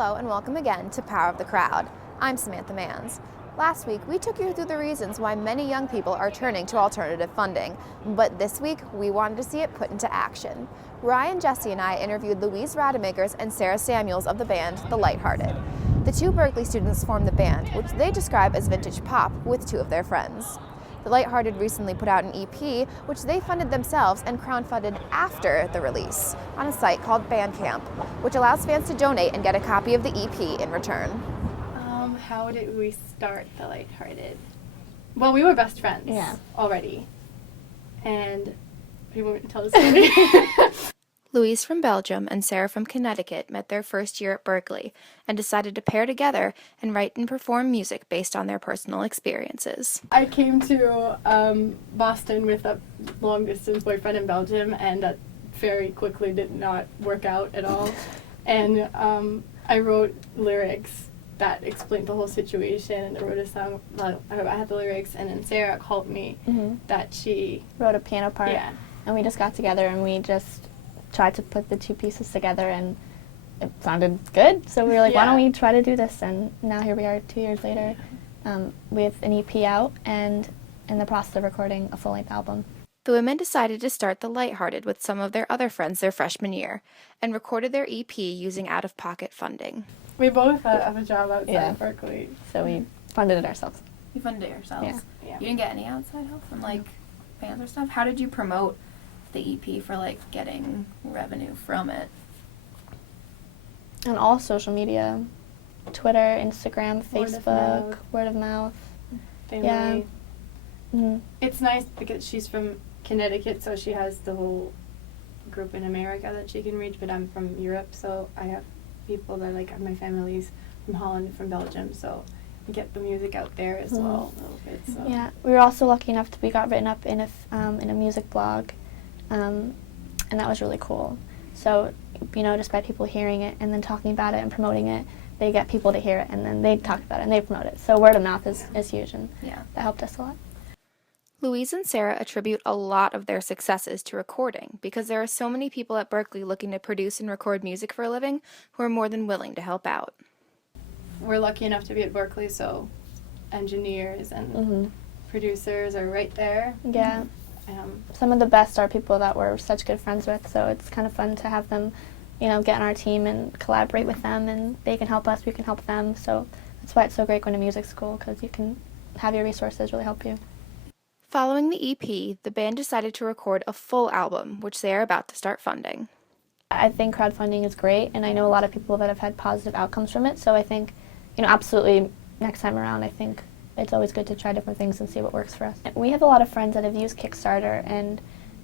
Hello and welcome again to Power of the Crowd. I'm Samantha Mans. Last week, we took you through the reasons why many young people are turning to alternative funding, but this week, we wanted to see it put into action. Ryan, Jesse, and I interviewed Louise Rademakers and Sarah Samuels of the band, The Lighthearted. The two Berklee students formed the band, which they describe as vintage pop, with two of their friends. The Lighthearted recently put out an EP, which they funded themselves and crowdfunded after the release on a site called Bandcamp, which allows fans to donate and get a copy of the EP in return. How did we start The Lighthearted? Well, we were best friends already. And you want me to tell the story? Louise from Belgium and Sarah from Connecticut met their first year at Berklee and decided to pair together and write and perform music based on their personal experiences. I came to Boston with a long-distance boyfriend in Belgium, and that very quickly did not work out at all. And I wrote lyrics that explained the whole situation, and I wrote a song. I had the lyrics, and then Sarah called me that she wrote a piano part. Yeah. And we just got together and we just tried to put the two pieces together, and it sounded good. So we were like, why don't we try to do this? And now here we are 2 years later with an EP out and in the process of recording a full-length album. The women decided to start The Lighthearted with some of their other friends their freshman year and recorded their EP using out-of-pocket funding. We both have a job outside of Berklee. So we funded it ourselves. You funded it yourselves? Yeah. You didn't get any outside help from, bands or stuff? How did you promote the EP for, getting revenue from it? On all social media. Twitter, Instagram, Facebook, word of mouth. Family. Yeah. Mm-hmm. It's nice because she's from Connecticut, so she has the whole group in America that she can reach, but I'm from Europe, so I have people that my family's from Holland and from Belgium, so we get the music out there as well a little bit. So. Yeah, we were also lucky enough to be got written up in a music blog, and that was really cool. So, just by people hearing it and then talking about it and promoting it, they get people to hear it, and then they talk about it and they promote it. So word of mouth is huge, and that helped us a lot. Louise and Sarah attribute a lot of their successes to recording because there are so many people at Berklee looking to produce and record music for a living who are more than willing to help out. We're lucky enough to be at Berklee, so engineers and producers are right there. Yeah. Some of the best are people that we're such good friends with, so it's kind of fun to have them, get on our team and collaborate with them, and they can help us, we can help them. So that's why it's so great going to music school, because you can have your resources really help you. Following the EP, the band decided to record a full album, which they are about to start funding. I think crowdfunding is great, and I know a lot of people that have had positive outcomes from it, so I think, absolutely next time around, I think it's always good to try different things and see what works for us. We have a lot of friends that have used Kickstarter and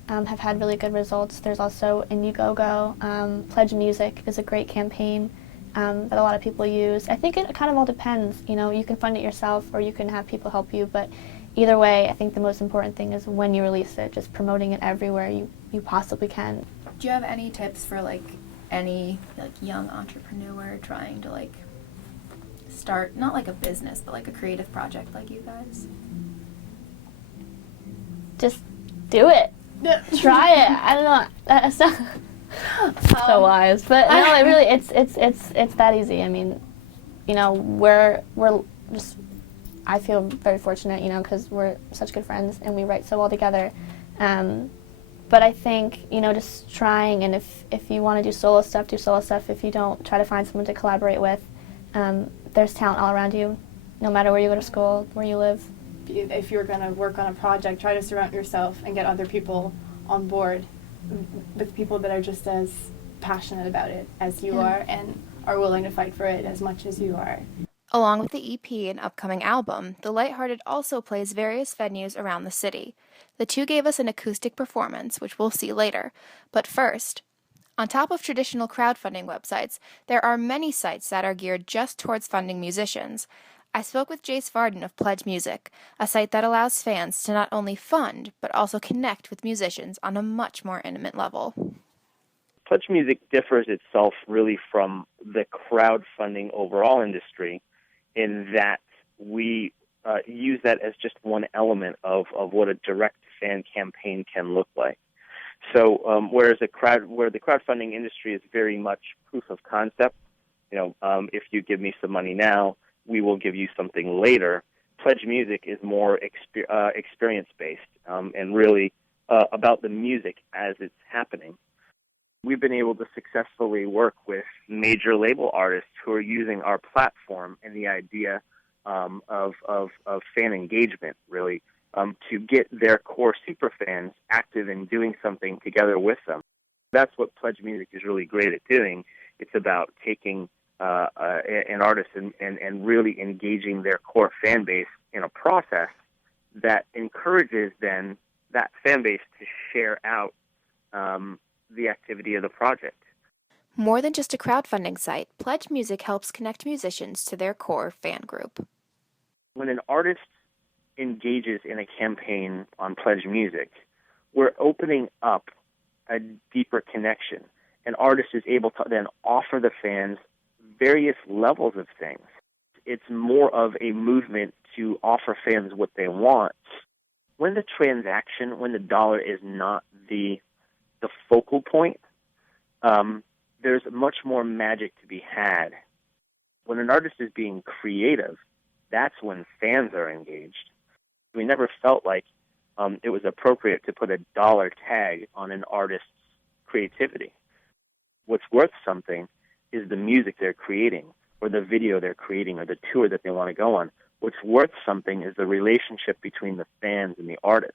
have had really good results. There's also Indiegogo. PledgeMusic is a great campaign that a lot of people use. I think it kind of all depends. You can fund it yourself or you can have people help you, but either way, I think the most important thing is when you release it, just promoting it everywhere you possibly can. Do you have any tips for any young entrepreneur trying to start not a business but a creative project like you guys? Just do it. Try it. I don't know. That's not so wise, but no, it really it's that easy. I mean, we're just. I feel very fortunate, because we're such good friends and we write so well together. But I think, just trying, and if you want to do solo stuff, do solo stuff. If you don't, try to find someone to collaborate with. There's talent all around you, no matter where you go to school, where you live. If you're going to work on a project, try to surround yourself and get other people on board with people that are just as passionate about it as you are and are willing to fight for it as much as you are. Along with the EP and upcoming album, The Lighthearted also plays various venues around the city. The two gave us an acoustic performance, which we'll see later. But first, on top of traditional crowdfunding websites, there are many sites that are geared just towards funding musicians. I spoke with Jayce Varden of PledgeMusic, a site that allows fans to not only fund, but also connect with musicians on a much more intimate level. PledgeMusic differs itself really from the crowdfunding overall industry in that we use that as just one element of what a direct fan campaign can look like. So whereas where the crowdfunding industry is very much proof of concept, if you give me some money now, we will give you something later. Pledge Music is more experience-based and really about the music as it's happening. We've been able to successfully work with major label artists who are using our platform and the idea of fan engagement, really, to get their core superfans active in doing something together with them. That's what Pledge Music is really great at doing. It's about taking an artist and really engaging their core fan base in a process that encourages then that fan base to share out the activity of the project. More than just a crowdfunding site, Pledge Music helps connect musicians to their core fan group. When an artist engages in a campaign on Pledge Music, we're opening up a deeper connection. An artist is able to then offer the fans various levels of things. It's more of a movement to offer fans what they want. When the transaction, when the dollar is not the focal point, there's much more magic to be had. When an artist is being creative, that's when fans are engaged. We never felt like it was appropriate to put a dollar tag on an artist's creativity. What's worth something is the music they're creating, or the video they're creating, or the tour that they want to go on. What's worth something is the relationship between the fans and the artist.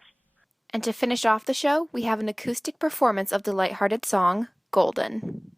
And to finish off the show, we have an acoustic performance of the Lighthearted song, Golden.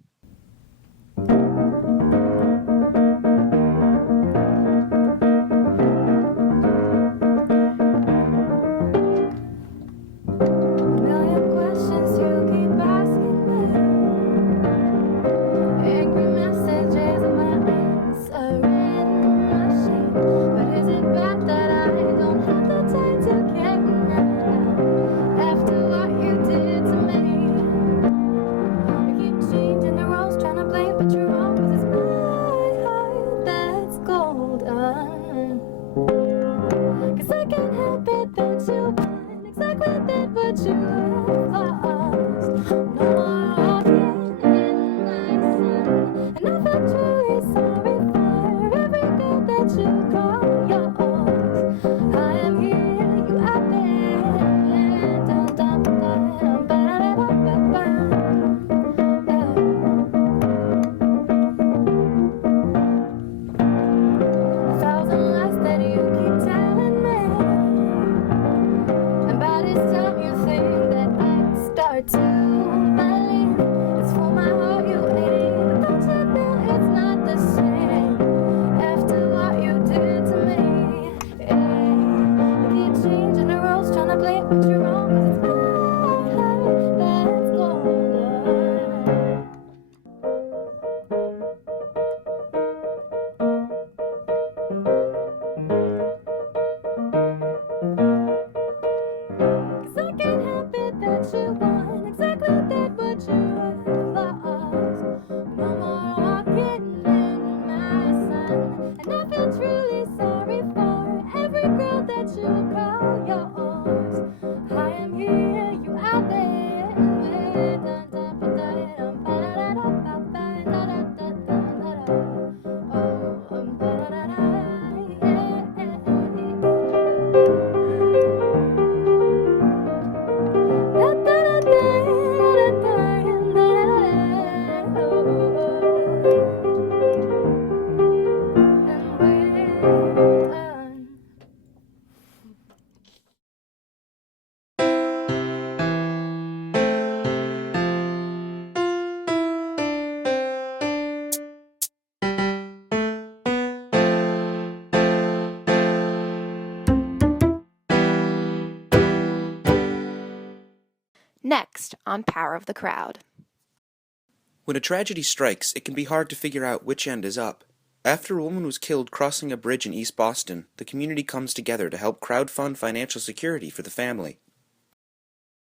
Next on Power of the Crowd. When a tragedy strikes, it can be hard to figure out which end is up. After a woman was killed crossing a bridge in East Boston, the community comes together to help crowdfund financial security for the family.